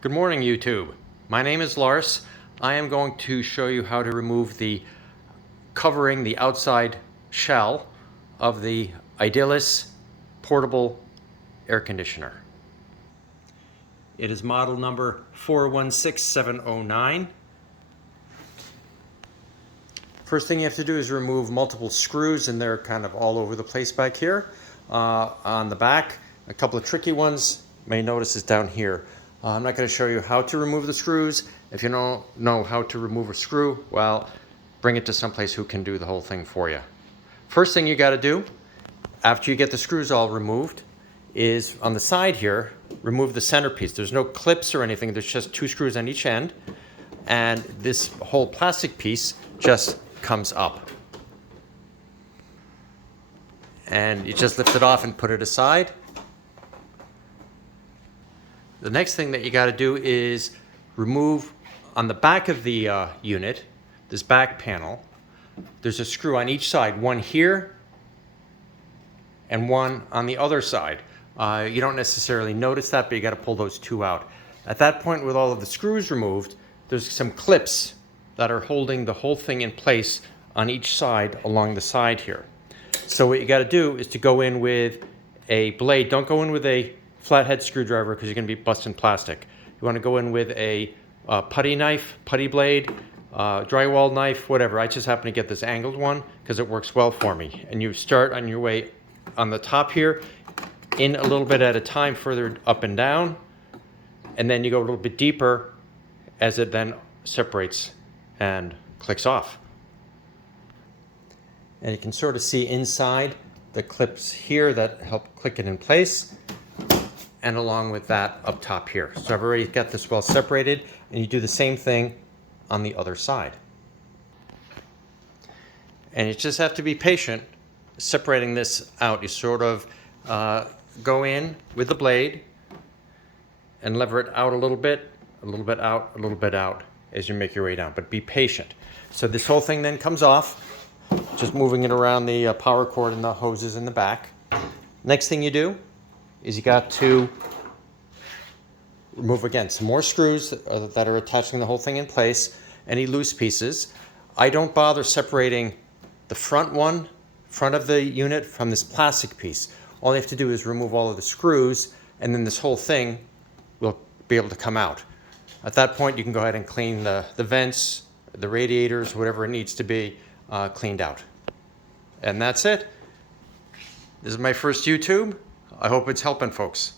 Good morning, YouTube. My name is Lars. I am going to show you how to remove the covering, the outside shell of the Idylis portable air conditioner. It is model number 416709. First thing you have to do is remove multiple screws, and they're kind of all over the place back here. On the back, a couple of tricky ones. You may notice is down here. I'm not going to show you how to remove the screws. If you don't know how to remove a screw, well, bring it to someplace who can do the whole thing for you. First thing you got to do, after you get the screws all removed, is on the side here, remove the centerpiece. There's no clips or anything. There's just two screws on each end. And this whole plastic piece just comes up. And you just lift it off and put it aside. The next thing that you got to do is remove on the back of the unit, this back panel, there's a screw on each side, one here and one on the other side. You don't necessarily notice that, but you got to pull those two out. At that point, with all of the screws removed, there's some clips that are holding the whole thing in place on each side along the side here. So what you got to do is to go in with a blade. Don't go in with a flathead screwdriver because you're going to be busting plastic. You want to go in with a putty knife, putty blade, drywall knife, whatever. I just happen to get this angled one because it works well for me. And you start on your way on the top here, in a little bit at a time, further up and down, and then you go a little bit deeper as it then separates and clicks off. And you can sort of see inside the clips here that help click it in place, and along with that up top here. So I've already got this well separated, and you do the same thing on the other side. And you just have to be patient separating this out. You sort of go in with the blade and lever it out a little bit out, a little bit out as you make your way down, but be patient. So this whole thing then comes off, just moving it around the power cord and the hoses in the back. Next thing you do is you got to remove again some more screws that are attaching the whole thing in place, any loose pieces. I don't bother separating the front of the unit from this plastic piece. All you have to do is remove all of the screws, and then this whole thing will be able to come out. At that point, you can go ahead and clean the vents, the radiators, whatever it needs to be cleaned out. And that's it. This is my first YouTube. I hope it's helping folks.